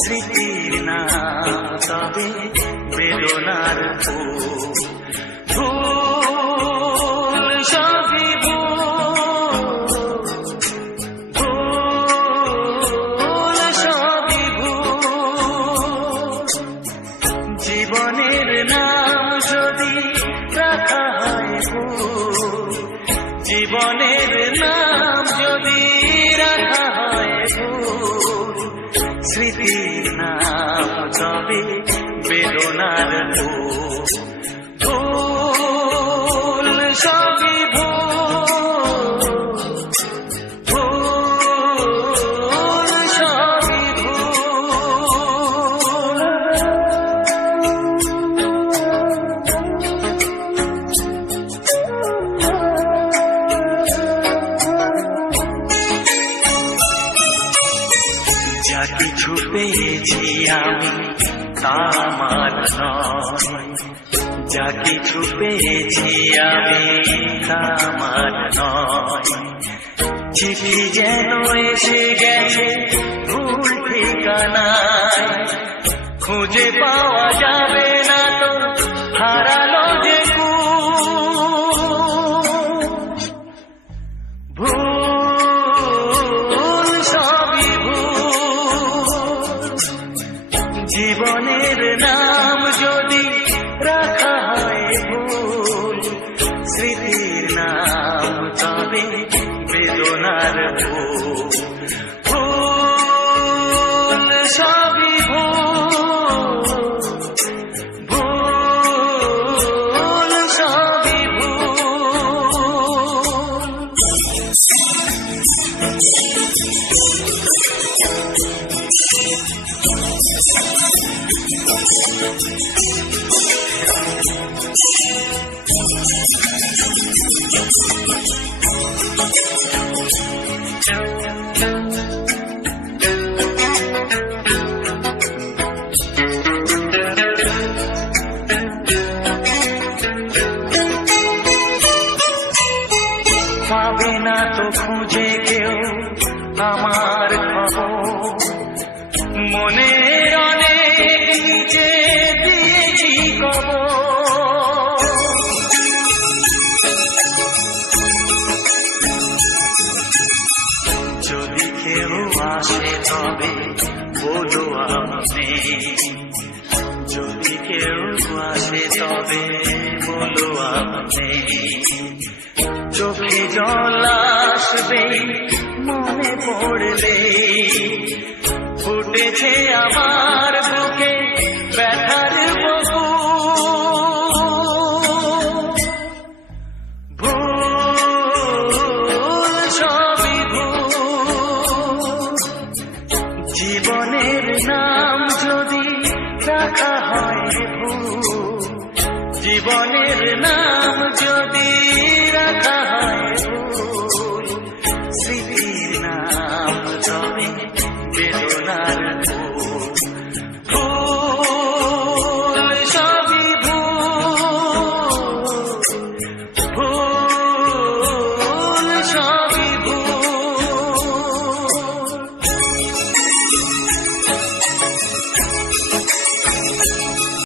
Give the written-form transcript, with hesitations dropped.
স্মৃতির নাম তবে বেদনার ফুল। ভুল সবই ভুল সবই ভুল। জীবনের নাম যদি রাখা হয় ভুল, জীবনের নাম যদি রাখা হয় ভুল, স্মৃতির নাম তবে বেদনার ফুল। ভুল সবই ভুল, ভুল সবই ভুল। যা কিছু পেয়েছি আমি তা আমার নয়, যা কিছু পেয়েছি আমি তা আমার নয়। চিঠি যেন এসে গেছে ভুল ঠিকানায়, খুঁজে পাওয়া যাবে না তো হারালো যে ভুল সবই ভুল। জীবনের নাম যদি রাখা হয় ভুল, স্মৃতির নাম তবে বেদনার ফুল। ভুল সবই ভুল, ভুল সবই ভুল। পাবে না তো খুঁজে কেউ আমার খবর, মনের অনেক নিচে দিয়েছি কবর। যদি কেউ আসে তবে বলো আমি, যদি কেউ আসে তবে বলো আমি। চোখে জল আসবে মনে পড়লে, ফুটেছে আমার বুকে ব্যথার ভুল সবই ভুল। জীবনের নাম যদি রাখা হয় ভুল, জীবনের নাম যদি